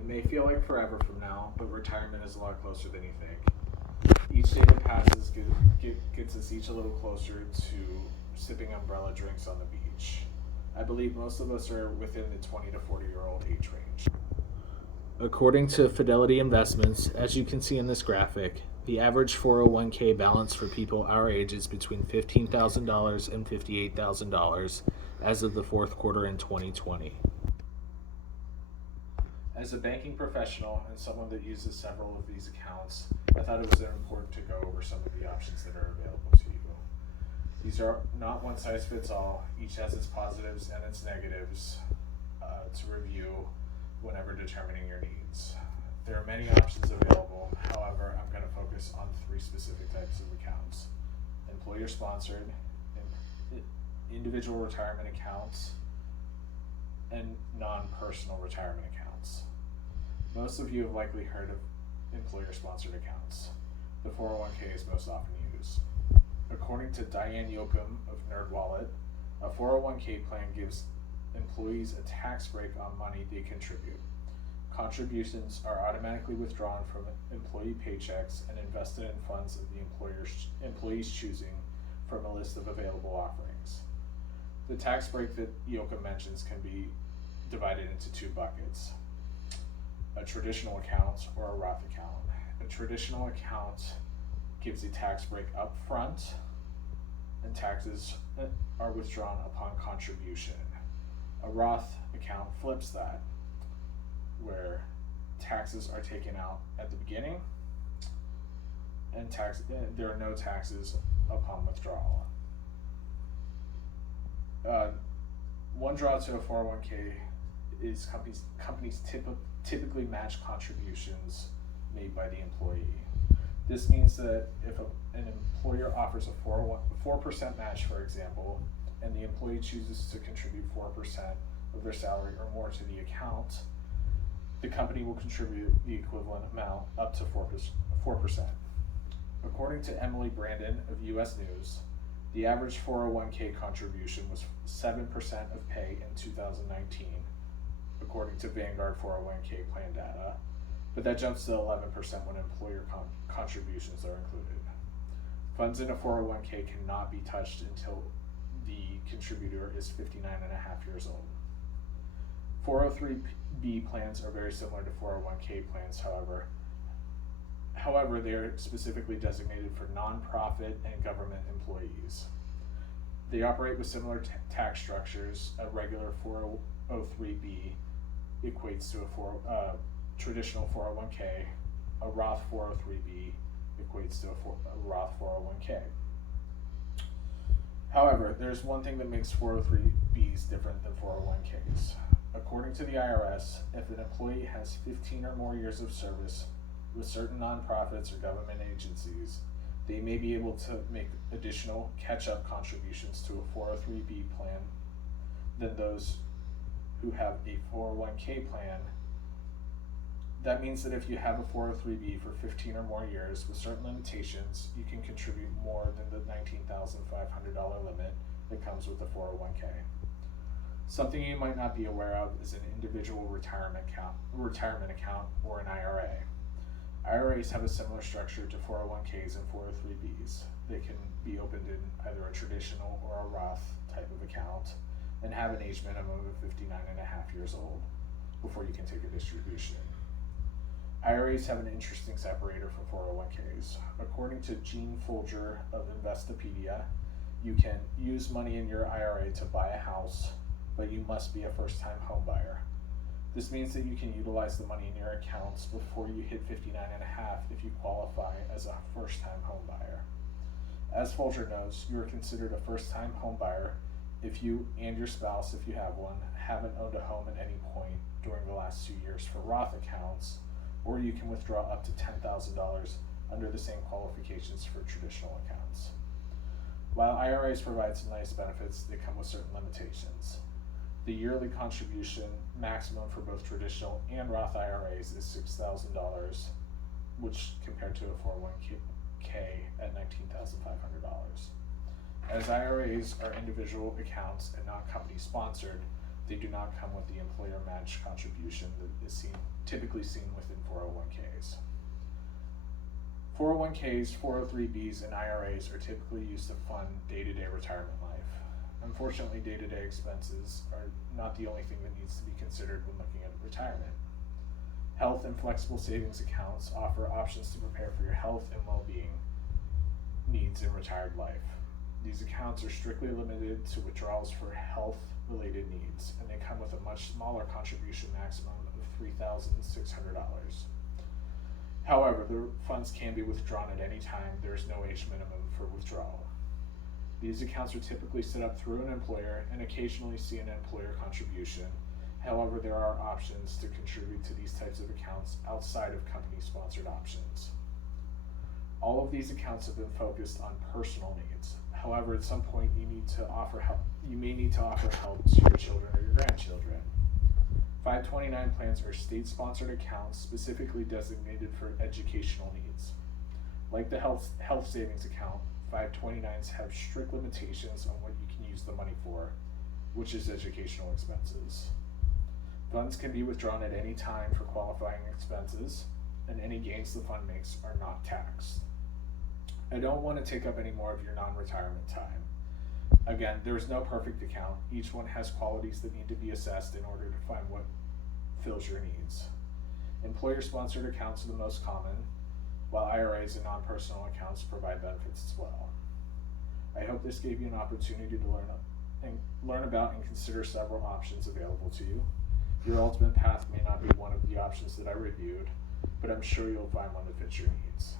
It may feel like forever from now, but retirement is a lot closer than you think. Each day that passes gets us each a little closer to sipping umbrella drinks on the beach. I believe most of us are within the 20 to 40-year-old age range. According to Fidelity Investments, as you can see in this graphic, the average 401k balance for people our age is between $15,000 and $58,000 as of the fourth quarter in 2020. As a banking professional and someone that uses several of these accounts, I thought it was important to go over some of the options that are available to you. These are not one size fits all. Each has its positives and its negatives to review whenever determining your needs. There are many options available. However, I'm going to focus on three specific types of accounts: employer sponsored, individual retirement accounts, and non-personal retirement accounts. Most of you have likely heard of employer-sponsored accounts. The 401k is most often used. According to Diane Yoakum of NerdWallet, a 401k plan gives employees a tax break on money they contribute. Contributions are automatically withdrawn from employee paychecks and invested in funds of the employee's choosing from a list of available offerings. The tax break that Yoakum mentions can be divided into two buckets: a traditional account or a Roth account. A traditional account gives a tax break up front, and taxes are withdrawn upon contribution. A Roth account flips that, where taxes are taken out at the beginning and there are no taxes upon withdrawal. One draw to a 401k is companies typically match contributions made by the employee. This means that if an employer offers a 4% match, for example, and the employee chooses to contribute 4% of their salary or more to the account, the company will contribute the equivalent amount up to 4%. According to Emily Brandon of US News, the average 401k contribution was 7% of pay in 2019, according to Vanguard 401k plan data, but that jumps to 11% when employer contributions are included. Funds in a 401k cannot be touched until the contributor is 59 and a half years old. 403b plans are very similar to 401k plans, However, they are specifically designated for nonprofit and government employees. They operate with similar tax structures. A regular 403b equates to a traditional 401k. A Roth 403b equates to a Roth 401k. However, there's one thing that makes 403bs different than 401ks. According to the IRS, if an employee has 15 or more years of service with certain nonprofits or government agencies, they may be able to make additional catch-up contributions to a 403b plan than those who have a 401k plan. That means that if you have a 403b for 15 or more years with certain limitations, you can contribute more than the $19,500 limit that comes with the 401k. Something you might not be aware of is an individual retirement account or an IRA. IRAs have a similar structure to 401ks and 403bs. They can be opened in either a traditional or a Roth type of account and have an age minimum of 59 and a half years old before you can take a distribution. IRAs have an interesting separator from 401ks. According to Gene Folger of Investopedia, you can use money in your IRA to buy a house, but you must be a first-time home buyer. This means that you can utilize the money in your accounts before you hit 59 and a half if you qualify as a first-time home buyer. As Folger notes, you are considered a first-time home buyer if you and your spouse, if you have one, haven't owned a home at any point during the last 2 years for Roth accounts, or you can withdraw up to $10,000 under the same qualifications for traditional accounts. While IRAs provide some nice benefits, they come with certain limitations. The yearly contribution maximum for both traditional and Roth IRAs is $6,000, which compared to a 401k at $19,500. As IRAs are individual accounts and not company sponsored, They do not come with the employer match contribution that is typically seen within 401ks. 401ks, 403bs, and IRAs are typically used to fund day-to-day retirement life. Unfortunately, day-to-day expenses are not the only thing that needs to be considered when looking at retirement. Health and flexible savings accounts offer options to prepare for your health and well-being needs in retired life. These accounts are strictly limited to withdrawals for health-related needs, and they come with a much smaller contribution maximum of $3,600. However, the funds can be withdrawn at any time. There is no age minimum for withdrawal. These accounts are typically set up through an employer and occasionally see an employer contribution. However, there are options to contribute to these types of accounts outside of company-sponsored options. All of these accounts have been focused on personal needs. However, at some point you may need to offer help to your children or your grandchildren. 529 plans are state-sponsored accounts specifically designated for educational needs. Like the health savings account, 529s have strict limitations on what you can use the money for, which is educational expenses. Funds can be withdrawn at any time for qualifying expenses, and any gains the fund makes are not taxed. I don't want to take up any more of your non-retirement time. Again, there is no perfect account. Each one has qualities that need to be assessed in order to find what fills your needs. Employer-sponsored accounts are the most common, while IRAs and non-personal accounts provide benefits as well. I hope this gave you an opportunity to learn about and consider several options available to you. Your ultimate path may not be one of the options that I reviewed, but I'm sure you'll find one that fits your needs.